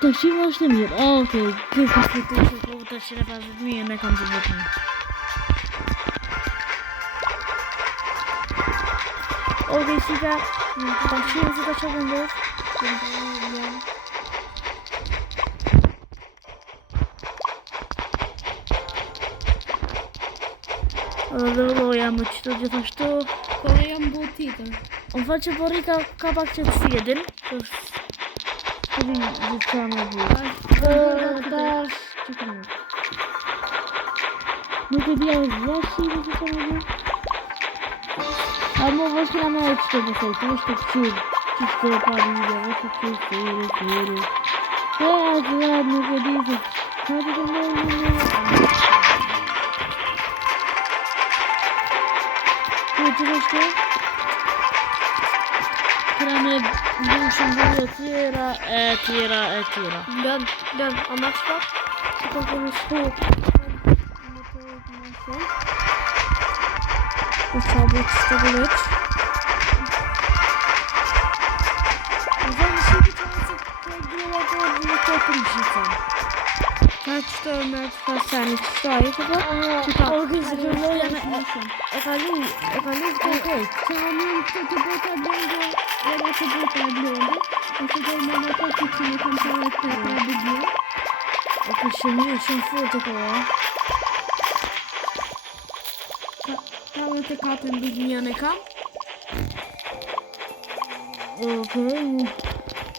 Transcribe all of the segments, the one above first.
Të shimë është e mirë. Okej, këtë të po të shire 50.000 ne kam të bëtë. Okej, shika, ta shimë se ta që vendos. Dhe loja më qëto gjithashtu. Por jam botitër. Unë fa që pori ka pak që të sjedin. Këri gjithë qa me bërë. Tash, që të më. Nuk e dhja është vashi dhe që të më bërë. A më vështë nga me e që të pësaj, të vështë të këqyrë. Që të të pari dhe vështë të këqyrë, të nuk e di se. Ka të të më. Që është të? Këra me bushën dhe tjera. Lën, a ma që pak? Që ka përë shku. U qabu që të gëllet. Dhe në shqipë që nëse të gjëra të dhe të prishitën. Ka që të me të fasani që të ajë të bërë? Okej, se të loja me e kalu të kejt. Ka një këtë të bota blonde, edhe të bota blonde, e të dojnë me në të që që në kam të rejtë të biblia. Okej, shumë fort e koha. Ka më të 4.000 e kam. Okej,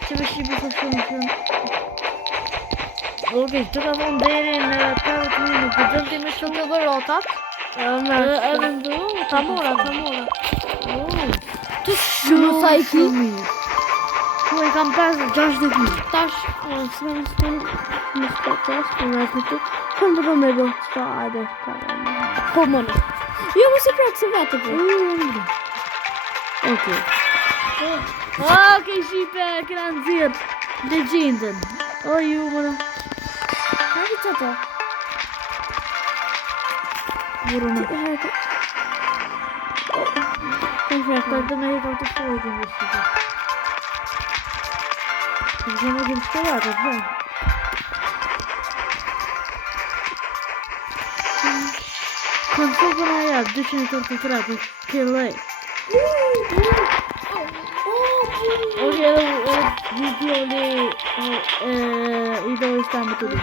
që me shqipë të shumë. Okej, të ka thonë deri në 50 minutë, të dëmti me shumë të rotat. Edhe ndu, Ta mora. Të shumë sa i ki? Ku e kam 60.000. Tash, së në spotas, për në përtu, kom të me do, qëta, ajde, po mënë. Jo, më se prakë se vetë, po. Okej. Okej, shqipe, këna nëzirë, legendën. O, ju, mëna. Hajde që të? Buruna. Kom frekë. Ta të me jetë të fojtë në shqipe. Të gjë me gjëmë shkollatë, të gjë. Kanë sopën a jatë, 283 për këllej. Okej, edhe video i do ishta më të dhë.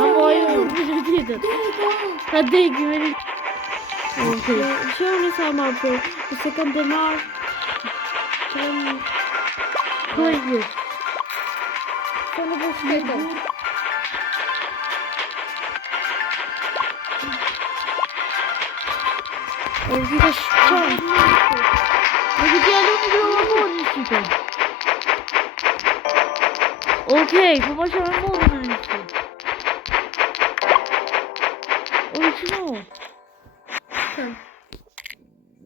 Amo ju në tjetër. Ta degi me një. Okej. Që në sa ma për, se kam të marë, që në... Këllej gjithë. Që në për shketër. O gjithë shqanë. Në këtë jalu një grova mund një shqipe. Okej, po ma që me mund në një shqipe. Oj, që no? Kam.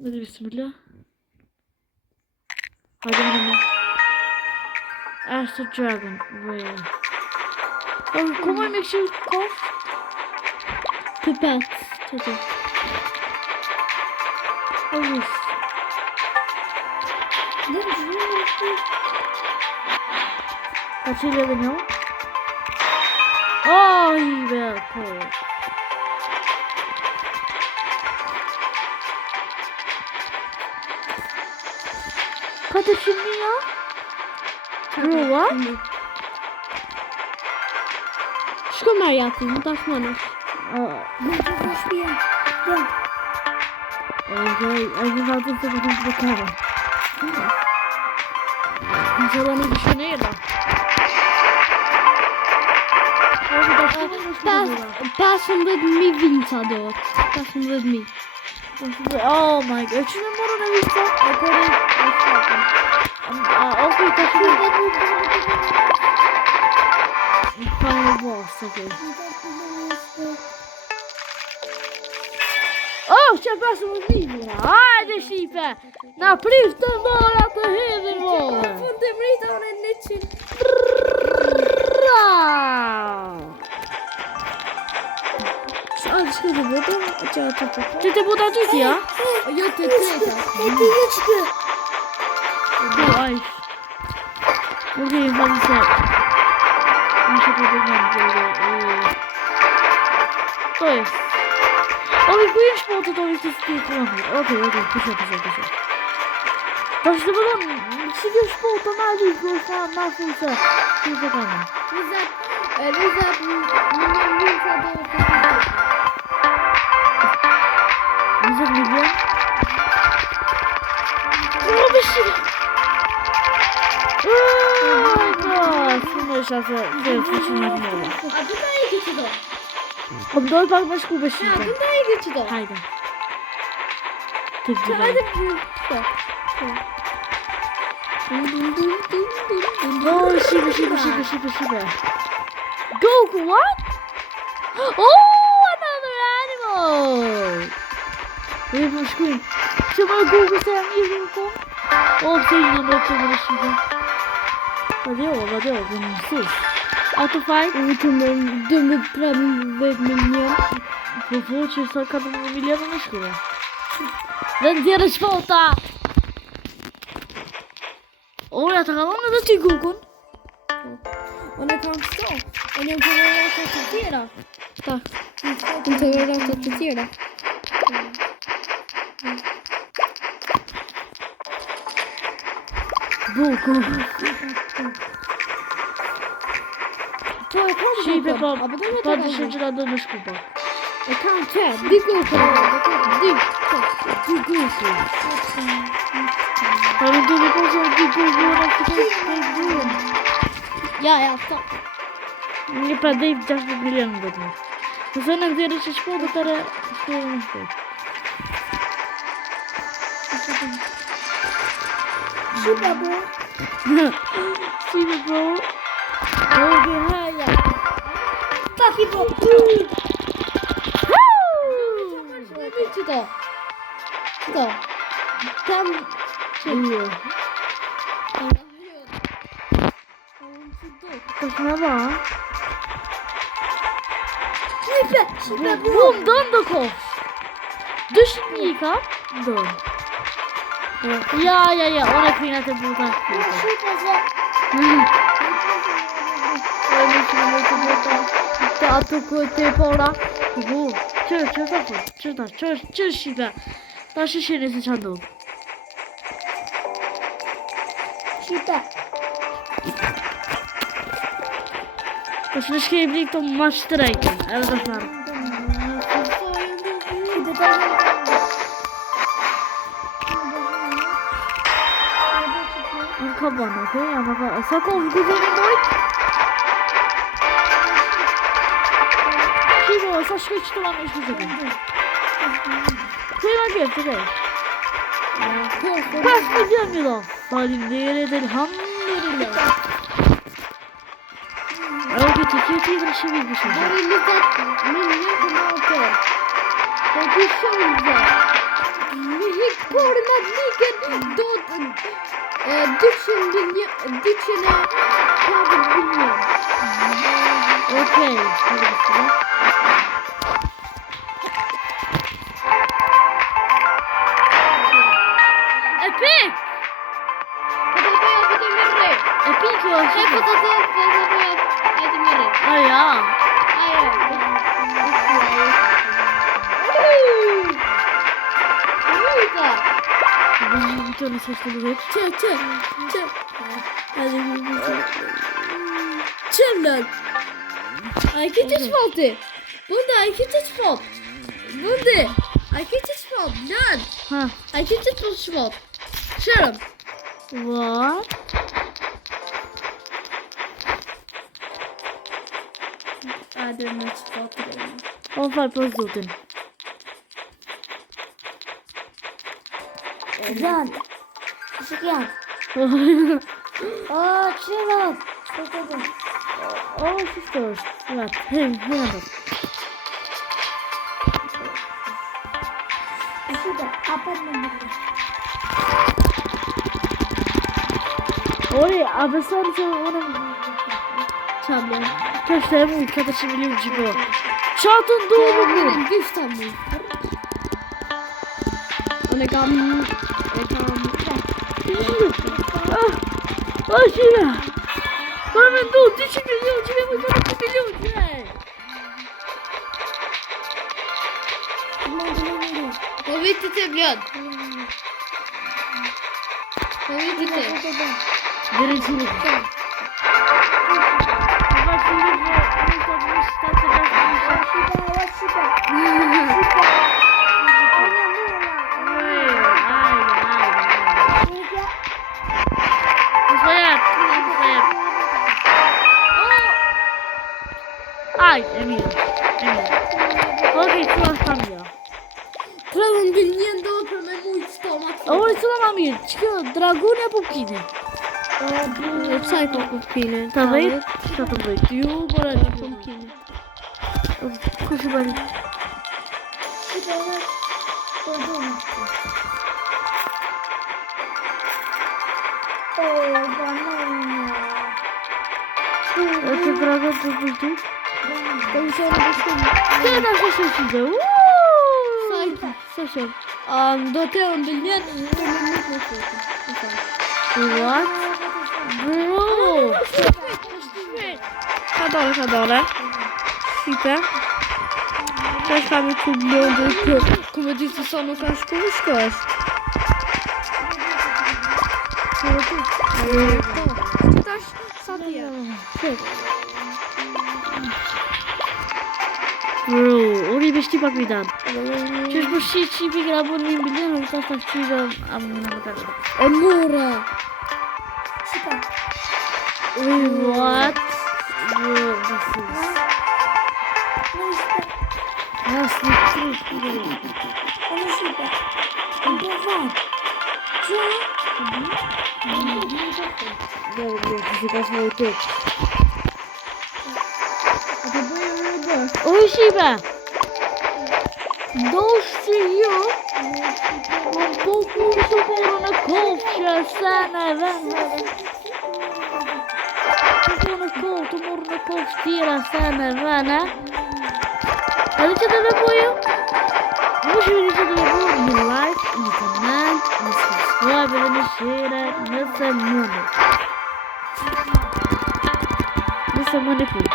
Në të bismillah. Hajde më në. Ashtë Dragon, vëjë. Ku ma me këshu kof? Të petë, që të. O visë. Ka qëllë edhe një? Oj, beko. Ka të qëllë Grua? Shko me jati, më tash mënësh. Në që të shpia. Okej, a një vatë të këtë të kërë. Në që da në të shënera. 15.000 vinca dohet. 15.000. Oh my god, që me morë në vista? E kërë e shkatën. Okej, ka shumë. Final boss, okej. Oh, që pasë më dhivëra. Hajde, shipe. Na prift të mora të hedhin mora. Fund të mrita unë e 100. Shko të botë? Ti të buta ty si, ja? Jo të treta. E ti një që të. Po, ajsh. Okej, më falë se. Muszę pobiegać To jest. Oblikujesz po to, to jest Okej, piszę. To się będą przyjdziesz po to na liczbę, na funkcję. Nie zagadam. Nie zagubię. Robisz się. Sumie szansę, że się nie zmienia. A tutaj idzie ci to. Obdol pak masz kubę się. A tutaj idzie ci to. Hajde. Ty gdzie? No, siwy. Goku, what? Oh, another animal! Wait, my screen. Trzeba Goku sam nie wielką. O, przejdzie na to siwy. Vadeo, sus. Autofight. Dymy prawie wymieniam. Powrócisz na kanał miliona na szkołę. Będziesz fota! O, ja taka mam na ty Goku. Ona kan stå. Och den får jag repetera. Tak. Den får jag repetera. Goku. To jag kan Siwy inte. po... Ja, men det Padł är się det. na do szkupa. Jag kan inte. Det går på det. Du går på det. Ale to nie poza Goku na tutaj. Ja, stopp. Nie padaj w każdy milion do mnie. To za nam zjadać się szkołę, to teraz... Super bro. Siwy bro. Okej, här ja. Taki bro. Widzicie to? To. Tam. To chyba. Super bro. Bum, dom do kosz. Do silnika. Dom. Ja, ona kwina te buta. To atakuje ty pora. Czy siwe. Nasze się nie zaczęło. Super. To wszystkie blik to masz strajki, ale to far. Kabana, okej? Ja mogę... Sakon, guzony mój? Siwo, zaświeć to mam jeszcze sobie. Chyba wiem, czekaj. Patrz, będziemy to. Alhamdulillah. Okej, ty wreszcie widzisz. Var är lite minne på maten. Det är kända. Vi gick på den här liken. Då duschen är klar. Okej. Epic! Epic A ja. To jest coś takiego. Çemler. Hareket etmedi. Bunda hareket etmedi. Bunda hareket etmedi. Lan. Ha. Hareket etmedi. Şöyle. What? Den är etmedi. On far på zoten. Lan. Sıkıyan. Çemler. O, sisters. Lat. Hej. Şurada. Apartman. Oj, a bez sensu ona... Çemler. Też temu kada się mieli udziło. Czatun dolu. Benim güçten mi? Ona kan. O, siwe. Për me ndu, 200 milion, që me mujtë 200 milion, që Po vitit e blad. Po vitit e. Dere që në këtë. Ova që në të Ai, Emil. Okej, co masz tam ja? Trebam by nie dobro me mój stomak. Ovo je cela Amir, që dragun apo pine? Psaj po kupine. Ta dhejt? Šta të dhejt? Ju, bora që po pine. Ku që bani? E të dragun të pëjtu? Që e da që që që dhe? Sasha. Do trebam by nie What? Bro! Ka dole. Shqipe. Tash kam tu blonde kë. Come di se sono ka shkush është. Tash sa ti je? Bro, ori me shti pak mi dan. Që është për shqit qipi këra bërë 1 milion, në këta shta qida amë në më tërë. E mura. What? Bro, this is... Nas një të shqida. Oj, Shiba! Doshtë ju po kusë porë në kofë që se në vend të morë në kofë tjera se në vend edhe që të dhe po ju mu që vidi që të dhe po një like, një comment, një subscribe edhe një share nëse mëni punë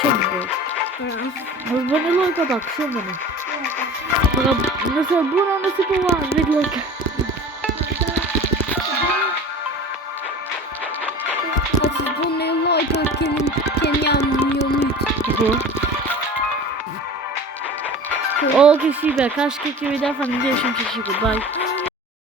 shumë bërë Mos bëni lojka pak, shumë bëni. Nëse buna nësi po va, vek lojka. Nëse bëni lojka, ken jam një mytë. Okej, Shibe, ka shke kjo video, faleminderit shumë që shikut, bye.